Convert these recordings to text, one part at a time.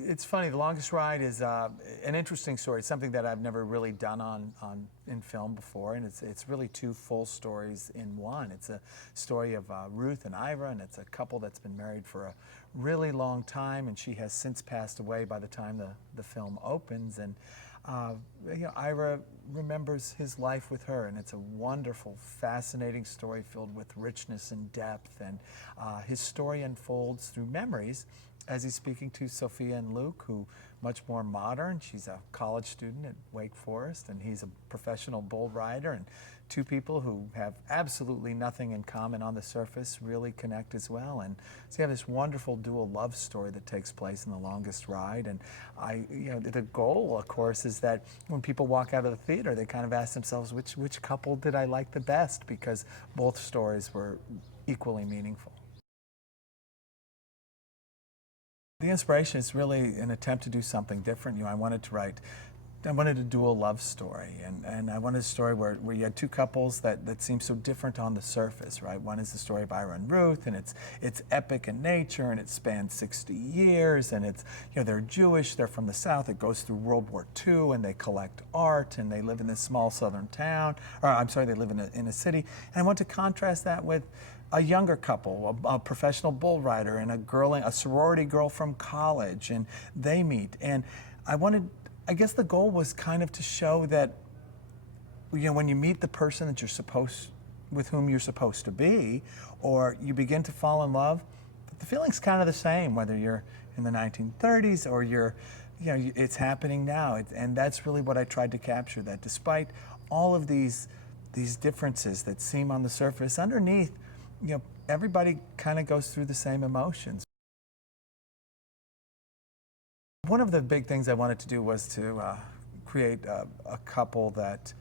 It's funny. The Longest Ride is an interesting story. It's something that I've never really done in film before, and it's really two full stories in one. It's a story of Ruth and Ira, and it's a couple that's been married for a really long time, and she has since passed away by the time the film opens. And Ira remembers his life with her, and it's a wonderful, fascinating story filled with richness and depth. And his story unfolds through memories as he's speaking to Sophia and Luke, who much more modern. She's a college student at Wake Forest, and he's a professional bull rider. And two people who have absolutely nothing in common on the surface really connect as well. And so you have this wonderful dual love story that takes place in The Longest Ride. And the goal, of course, is that when people walk out of the theater, they kind of ask themselves, which couple did I like the best? Because both stories were equally meaningful. The inspiration is really an attempt to do something different. I wanted to do a love story, and I wanted a story where you had two couples that seem so different on the surface, right? One is the story of Ira and Ruth, and it's epic in nature, and it spans 60 years, and it's, they're Jewish, they're from the South, it goes through World War II, and they collect art, and they live in this small southern town, or I'm sorry, they live in a city. And I want to contrast that with a younger couple, a professional bull rider and a sorority girl from college, and they meet. And I guess the goal was kind of to show that, when you meet the person that with whom you're supposed to be, or you begin to fall in love, the feeling's kind of the same, whether you're in the 1930s or it's happening now. And that's really what I tried to capture, that despite all of these differences that seem on the surface, underneath, everybody kind of goes through the same emotions. One of the big things I wanted to do was to create a couple that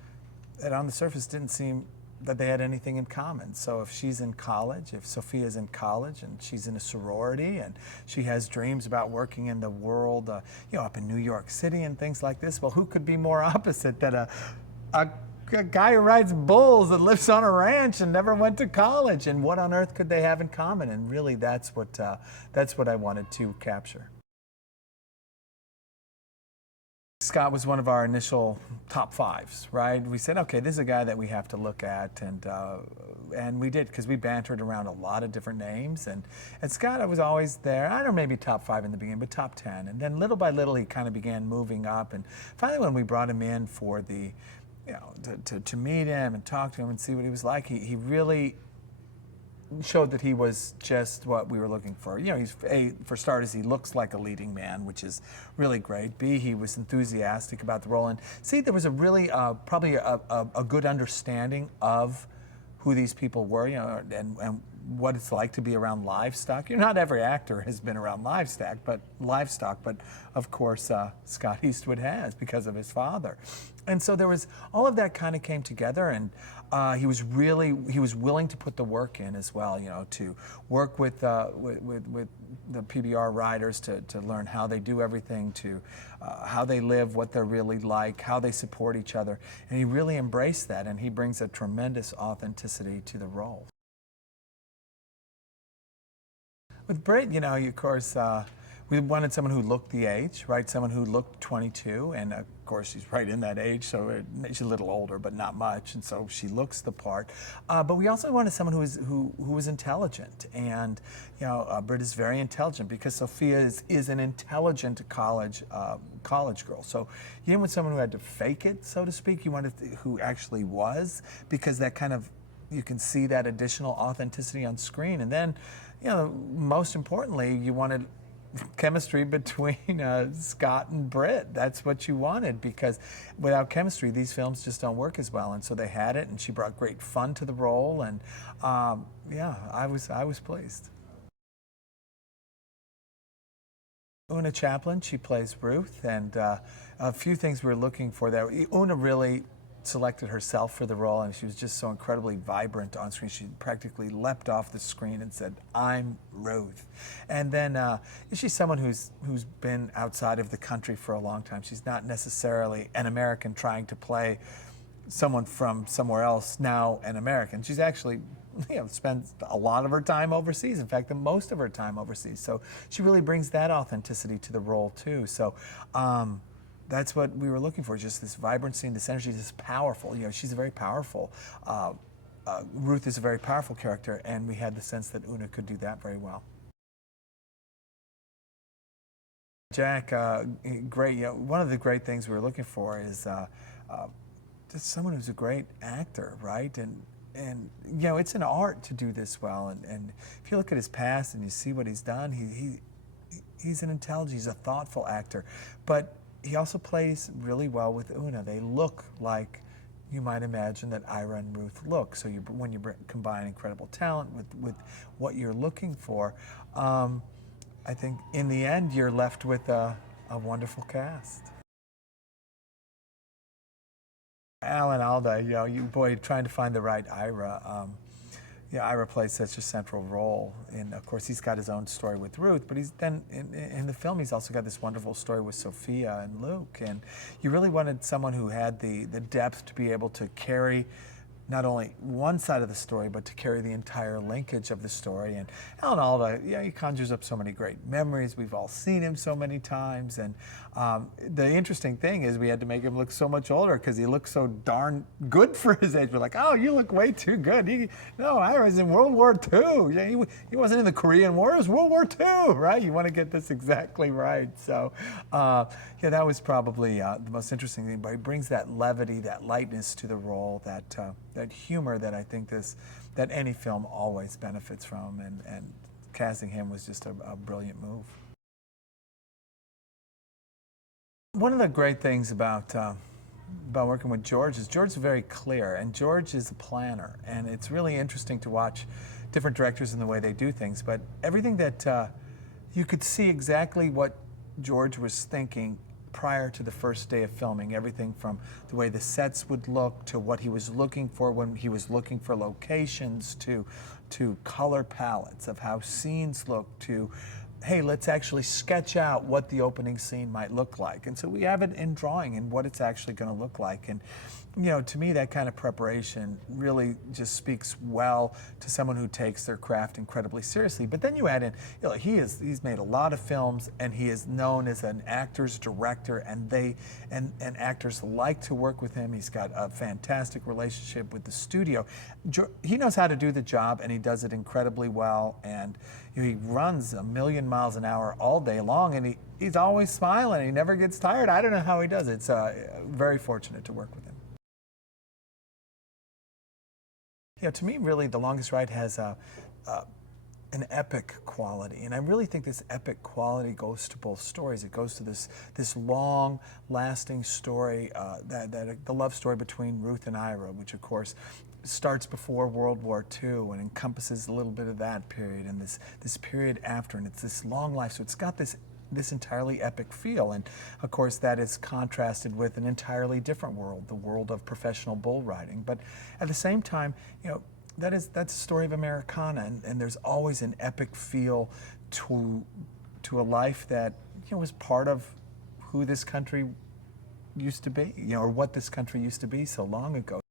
on the surface didn't seem that they had anything in common. So if she's in college, if Sophia's in college and she's in a sorority and she has dreams about working in the world, up in New York City and things like this, well, who could be more opposite than a guy who rides bulls and lives on a ranch and never went to college? And what on earth could they have in common? And really, that's what I wanted to capture. Scott was one of our initial top fives, right? We said, okay, this is a guy that we have to look at, and we did, because we bantered around a lot of different names, and Scott was always there. I don't know, maybe top 5 in the beginning, but top 10, and then little by little he kind of began moving up, and finally when we brought him in for the, to meet him and talk to him and see what he was like, he really showed that he was just what we were looking for. He's for starters, he looks like a leading man, which is really great. B, he was enthusiastic about the role, and C, there was a really probably a good understanding of who these people were, and what it's like to be around livestock. Not every actor has been around livestock, but of course Scott Eastwood has, because of his father. And so there was, all of that kind of came together, and he was willing to put the work in as well, to work with the PBR riders to learn how they do everything, to how they live, what they're really like, how they support each other. And he really embraced that, and he brings a tremendous authenticity to the role. With Britt, of course, we wanted someone who looked the age, right? Someone who looked 22, and of course she's right in that age, so she's a little older, but not much, and so she looks the part. But we also wanted someone who was intelligent, and Britt is very intelligent, because Sophia is an intelligent college girl. So you didn't want someone who had to fake it, so to speak. You wanted who actually was, because that kind of, you can see that additional authenticity on screen. And then, most importantly, you wanted chemistry between Scott and Britt. That's what you wanted, because without chemistry, these films just don't work as well. And so they had it, and she brought great fun to the role, and I was pleased. Oona Chaplin, she plays Ruth, and a few things we were looking for there. Oona really selected herself for the role, and she was just so incredibly vibrant on screen. She practically leapt off the screen and said, "I'm Ruth." And then she's someone who's been outside of the country for a long time. She's not necessarily an American trying to play someone from somewhere else, now an American. She's actually spends a lot of her time overseas. In fact, the most of her time overseas. So she really brings that authenticity to the role too. So that's what we were looking for, just this vibrancy and this energy, this powerful. She's a very powerful. Ruth is a very powerful character, and we had the sense that Oona could do that very well. Jack, great. One of the great things we were looking for is just someone who's a great actor, right? And it's an art to do this well. And if you look at his past and you see what he's done, he's an intelligent, he's a thoughtful actor, but he also plays really well with Oona. They look like you might imagine that Ira and Ruth look. So when you combine incredible talent with what you're looking for, I think in the end you're left with a wonderful cast. Al and Alda, boy, trying to find the right Ira. Ira plays such a central role, and of course he's got his own story with Ruth, but he's then in the film he's also got this wonderful story with Sophia and Luke, and you really wanted someone who had the depth to be able to carry not only one side of the story, but to carry the entire linkage of the story. And Alan Alda, he conjures up so many great memories. We've all seen him so many times. And the interesting thing is we had to make him look so much older because he looked so darn good for his age. We're like, oh, you look way too good. No, I was in World War II. He wasn't in the Korean War, it was World War II, right? You want to get this exactly right. So, that was probably the most interesting thing. But he brings that levity, that lightness to the role, that humor that I think that any film always benefits from, and casting him was just a brilliant move. One of the great things about working with George is George's very clear, and George is a planner, and it's really interesting to watch different directors and the way they do things, but everything that you could see exactly what George was thinking prior to the first day of filming, everything from the way the sets would look to what he was looking for when he was looking for locations to color palettes of how scenes look to, hey, let's actually sketch out what the opening scene might look like. And so we have it in drawing and what it's actually going to look like. And to me, that kind of preparation really just speaks well to someone who takes their craft incredibly seriously. But then you add in, he's made a lot of films, and he is known as an actor's director, and actors like to work with him. He's got a fantastic relationship with the studio. He knows how to do the job, and he does it incredibly well. And he runs 1,000,000 miles an hour all day long, and he's always smiling. He never gets tired. I don't know how he does it. It's very fortunate to work with him. To me, really, The Longest Ride has an epic quality, and I really think this epic quality goes to both stories. It goes to this long-lasting story, the love story between Ruth and Ira, which of course starts before World War II and encompasses a little bit of that period and this period after, and it's this long life. So it's got this entirely epic feel, and of course that is contrasted with an entirely different world, the world of professional bull riding. But at the same time, that's a story of Americana, and there's always an epic feel to a life that was part of who this country used to be, or what this country used to be so long ago.